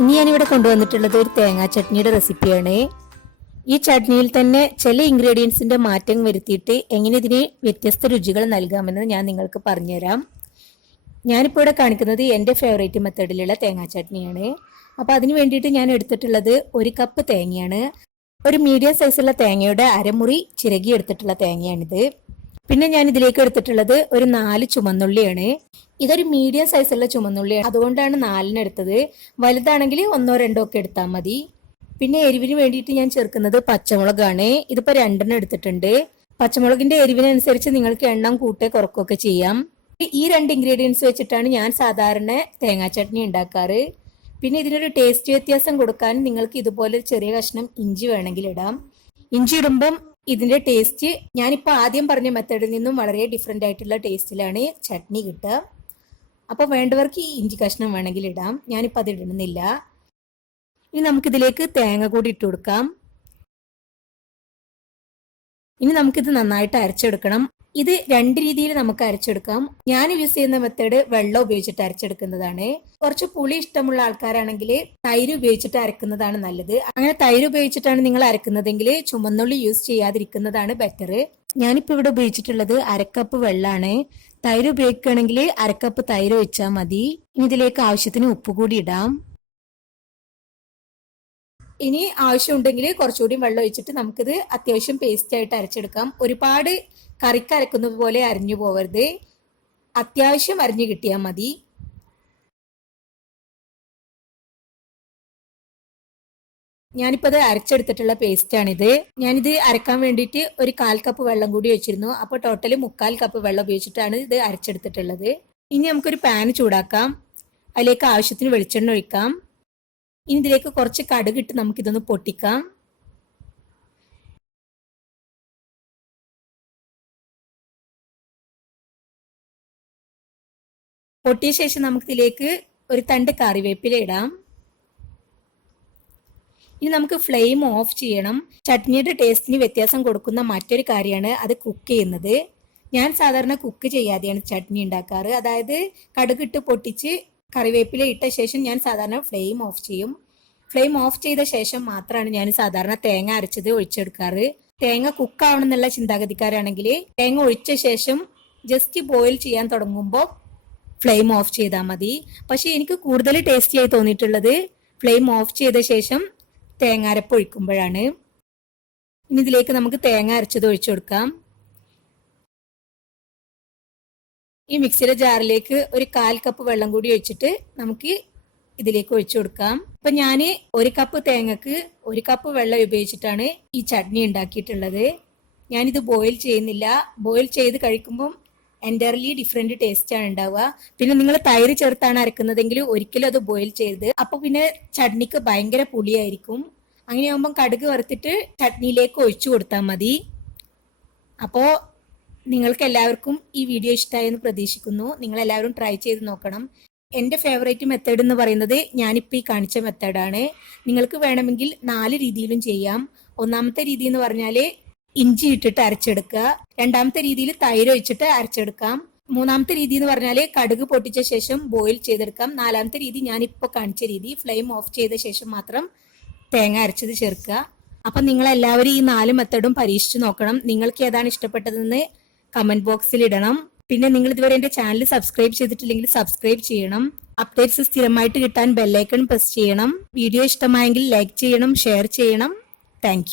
ഞാനിവിടെ കൊണ്ടുവന്നിട്ടുള്ളത് ഒരു തേങ്ങാ ചട്നിയുടെ റെസിപ്പിയാണ്. ഈ ചട്നിയിൽ തന്നെ ചില ഇൻഗ്രീഡിയൻസിന്റെ മാറ്റം വരുത്തിയിട്ട് എങ്ങനെ ഇതിന് വ്യത്യസ്ത രുചികൾ നൽകാമെന്ന് ഞാൻ നിങ്ങൾക്ക് പറഞ്ഞുതരാം. ഞാനിപ്പോൾ ഇവിടെ കാണിക്കുന്നത് എന്റെ ഫേവറേറ്റ് മെത്തേഡിലുള്ള തേങ്ങാ ചട്നിയാണ്. അപ്പോൾ അതിന് വേണ്ടിയിട്ട് ഞാൻ എടുത്തിട്ടുള്ളത് ഒരു കപ്പ് തേങ്ങയാണ്. ഒരു മീഡിയം സൈസുള്ള തേങ്ങയുടെ അരമുറി ചിരകി എടുത്തിട്ടുള്ള തേങ്ങയാണിത്. പിന്നെ ഞാൻ ഇതിലേക്ക് എടുത്തിട്ടുള്ളത് ഒരു നാല് ചുമന്നുള്ളിയാണ്. ഇതൊരു മീഡിയം സൈസുള്ള ചുമന്നുള്ളിയാണ്. അതുകൊണ്ടാണ് നാലിന് എടുത്തത്. വലുതാണെങ്കിൽ ഒന്നോ രണ്ടോ ഒക്കെ എടുത്താൽ മതി. പിന്നെ എരിവിന് വേണ്ടിയിട്ട് ഞാൻ ചേർക്കുന്നത് പച്ചമുളകാണ്. ഇതിപ്പോ രണ്ടെണ്ണം എടുത്തിട്ടുണ്ട്. പച്ചമുളകിന്റെ എരിവിനനുസരിച്ച് നിങ്ങൾക്ക് എണ്ണം കൂട്ടേ കുറക്കുകയൊക്കെ ചെയ്യാം. ഈ രണ്ട് ഇൻഗ്രീഡിയൻസ് വെച്ചിട്ടാണ് ഞാൻ സാധാരണ തേങ്ങാ ചട്നി ഉണ്ടാക്കാറ്. പിന്നെ ഇതിനൊരു ടേസ്റ്റ് വ്യത്യാസം കൊടുക്കാൻ നിങ്ങൾക്ക് ഇതുപോലെ ചെറിയ കഷ്ണം ഇഞ്ചി വേണമെങ്കിൽ ഇടാം. ഇഞ്ചി ഇടുമ്പം ഇതിന്റെ ടേസ്റ്റ് ഞാനിപ്പോൾ ആദ്യം പറഞ്ഞ മെത്തേഡിൽ നിന്നും വളരെ ഡിഫറെന്റ് ആയിട്ടുള്ള ടേസ്റ്റിലാണ് ചട്നി കിട്ടുക. അപ്പോൾ വേണ്ടവർക്ക് ഈ ഇഞ്ചി കഷ്ണം വേണമെങ്കിൽ ഇടാം. ഞാനിപ്പോൾ അത് ഇടുന്നില്ല ഇനി നമുക്കിതിലേക്ക് തേങ്ങ കൂടി ഇട്ട് കൊടുക്കാം. ഇനി നമുക്കിത് നന്നായിട്ട് അരച്ചെടുക്കണം. ഇത് രണ്ട് രീതിയിൽ നമുക്ക് അരച്ചെടുക്കാം. ഞാൻ യൂസ് ചെയ്യുന്ന മെത്തേഡ് വെള്ളം ഉപയോഗിച്ചിട്ട് അരച്ചെടുക്കുന്നതാണ്. കുറച്ച് പുളി ഇഷ്ടമുള്ള ആൾക്കാരാണെങ്കിൽ തൈര് ഉപയോഗിച്ചിട്ട് അരക്കുന്നതാണ് നല്ലത്. അങ്ങനെ തൈര് ഉപയോഗിച്ചിട്ടാണ് നിങ്ങൾ അരക്കുന്നതെങ്കിൽ ചുമന്നുള്ളി യൂസ് ചെയ്യാതിരിക്കുന്നതാണ് ബെറ്റർ ഞാനിപ്പോൾ ഇവിടെ ഉപയോഗിച്ചിട്ടുള്ളത് അരക്കപ്പ് വെള്ളമാണ് തൈര് ഉപയോഗിക്കുകയാണെങ്കിൽ അരക്കപ്പ് തൈര് ഒഴിച്ചാൽ മതി. ഇതിലേക്ക് ആവശ്യത്തിന് ഉപ്പ് കൂടി ഇടാം. ഇനി ആവശ്യമുണ്ടെങ്കിൽ കുറച്ചുകൂടി വെള്ളം ഒഴിച്ചിട്ട് നമുക്കിത് അത്യാവശ്യം പേസ്റ്റ് ആയിട്ട് അരച്ചെടുക്കാം. ഒരുപാട് കറിക്ക് അരക്കുന്നത് പോലെ അരിഞ്ഞു പോവരുത്. അത്യാവശ്യം അരിഞ്ഞു കിട്ടിയാൽ മതി. ഞാനിപ്പോൾ അത് അരച്ചെടുത്തിട്ടുള്ള പേസ്റ്റാണിത് ഞാനിത് അരക്കാൻ വേണ്ടിയിട്ട് ഒരു കാൽ കപ്പ് വെള്ളം കൂടി വെച്ചിരുന്നു അപ്പോൾ ടോട്ടൽ മുക്കാൽ കപ്പ് വെള്ളം ഉപയോഗിച്ചിട്ടാണ് ഇത് അരച്ചെടുത്തിട്ടുള്ളത്. ഇനി നമുക്കൊരു പാൻ ചൂടാക്കാം. അതിലേക്ക് ആവശ്യത്തിന് വെളിച്ചെണ്ണ ഒഴിക്കാം. ഇനി ഇതിലേക്ക് കുറച്ച് കടുകിട്ട് നമുക്കിതൊന്ന് പൊട്ടിക്കാം. പൊട്ടിയ ശേഷം നമുക്കിതിലേക്ക് ഒരു തണ്ട് കറിവേപ്പില ഇടാം. ഇനി നമുക്ക് ഫ്ലെയിം ഓഫ് ചെയ്യണം. ചട്നിയുടെ ടേസ്റ്റിന് വ്യത്യാസം കൊടുക്കുന്ന മറ്റൊരു കാര്യമാണ് അത് കുക്ക് ചെയ്യുന്നത്. ഞാൻ സാധാരണ കുക്ക് ചെയ്യാതെയാണ് ചട്നി ഉണ്ടാക്കാറ്. അതായത് കടുകിട്ട് പൊട്ടിച്ച് കറിവേപ്പില ഇട്ട ശേഷം ഞാൻ സാധാരണ ഫ്ലെയിം ഓഫ് ചെയ്യും. ഫ്ലെയിം ഓഫ് ചെയ്ത ശേഷം മാത്രമാണ് ഞാൻ സാധാരണ തേങ്ങ അരച്ചത് ഒഴിച്ചെടുക്കാറ്. തേങ്ങ കുക്ക് ആവണം എന്നുള്ള ചിന്താഗതിക്കാരാണെങ്കിൽ തേങ്ങ ഒഴിച്ച ശേഷം ജസ്റ്റ് ബോയിൽ ചെയ്യാൻ തുടങ്ങുമ്പോൾ ഫ്ലെയിം ഓഫ് ചെയ്താൽ മതി. പക്ഷെ എനിക്ക് കൂടുതൽ ടേസ്റ്റി ആയി തോന്നിയിട്ടുള്ളത് ഫ്ലെയിം ഓഫ് ചെയ്ത ശേഷം തേങ്ങ അരപ്പ് ഒഴിക്കുമ്പോഴാണ്. ഇനി ഇതിലേക്ക് നമുക്ക് തേങ്ങ അരച്ചത് ഒഴിച്ചു കൊടുക്കാം ഈ മിക്സിയുടെ ജാറിലേക്ക് ഒരു കാൽ കപ്പ് വെള്ളം കൂടി ഒഴിച്ചിട്ട് നമുക്ക് ഇതിലേക്ക് ഒഴിച്ചു കൊടുക്കാം. അപ്പൊ ഞാൻ ഒരു കപ്പ് തേങ്ങക്ക് ഒരു കപ്പ് വെള്ളം ഉപയോഗിച്ചിട്ടാണ് ഈ ചട്നി ഉണ്ടാക്കിയിട്ടുള്ളത്. ഞാനിത് ബോയിൽ ചെയ്യുന്നില്ല. ബോയിൽ ചെയ്ത് കഴിക്കുമ്പം എന്റയർലി ഡിഫറെന്റ് ടേസ്റ്റ് ആണ് ഉണ്ടാവുക. പിന്നെ നിങ്ങൾ തൈര് ചേർത്താണ് അരക്കുന്നതെങ്കിൽ ഒരിക്കലും അത് ബോയിൽ ചെയ്ത് അപ്പൊ പിന്നെ ചട്നിക്ക് ഭയങ്കര പുളിയായിരിക്കും. അങ്ങനെയാകുമ്പം കടുക് വറുത്തിട്ട് ചട്നിയിലേക്ക് ഒഴിച്ചു കൊടുത്താൽ മതി. അപ്പോൾ നിങ്ങൾക്ക് എല്ലാവർക്കും ഈ വീഡിയോ ഇഷ്ടമായെന്ന് പ്രതീക്ഷിക്കുന്നു. നിങ്ങൾ എല്ലാവരും ട്രൈ ചെയ്ത് നോക്കണം. എന്റെ ഫേവറേറ്റ് മെത്തേഡ് എന്ന് പറയുന്നത് ഞാനിപ്പോൾ ഈ കാണിച്ച മെത്തേഡാണ് നിങ്ങൾക്ക് വേണമെങ്കിൽ നാല് രീതിയിലും ചെയ്യാം. ഒന്നാമത്തെ രീതി എന്ന് പറഞ്ഞാൽ ഇഞ്ചി ഇട്ടിട്ട് അരച്ചെടുക്കുക. രണ്ടാമത്തെ രീതിയിൽ തൈര് ഒഴിച്ചിട്ട് അരച്ചെടുക്കാം. മൂന്നാമത്തെ രീതി എന്ന് പറഞ്ഞാൽ കടുക് പൊട്ടിച്ച ശേഷം ബോയിൽ ചെയ്തെടുക്കാം. നാലാമത്തെ രീതി ഞാനിപ്പോൾ കാണിച്ച രീതി ഫ്ലെയിം ഓഫ് ചെയ്ത ശേഷം മാത്രം തേങ്ങ അരച്ചത് ചേർക്കുക. അപ്പം നിങ്ങളെല്ലാവരും ഈ നാല് മെത്തേഡും പരീക്ഷിച്ച് നോക്കണം. നിങ്ങൾക്ക് ഏതാണ് ഇഷ്ടപ്പെട്ടതെന്ന് കമന്റ് ബോക്സിൽ ഇടണം. പിന്നെ നിങ്ങൾ ഇതുവരെ എന്റെ ചാനൽ സബ്സ്ക്രൈബ് ചെയ്തിട്ടില്ലെങ്കിൽ സബ്സ്ക്രൈബ് ചെയ്യണം. അപ്ഡേറ്റ്സ് സ്ഥിരമായിട്ട് കിട്ടാൻ ബെല്ലൈക്കൺ പ്രസ് ചെയ്യണം. വീഡിയോ ഇഷ്ടമായെങ്കിൽ ലൈക്ക് ചെയ്യണം ഷെയർ ചെയ്യണം. താങ്ക്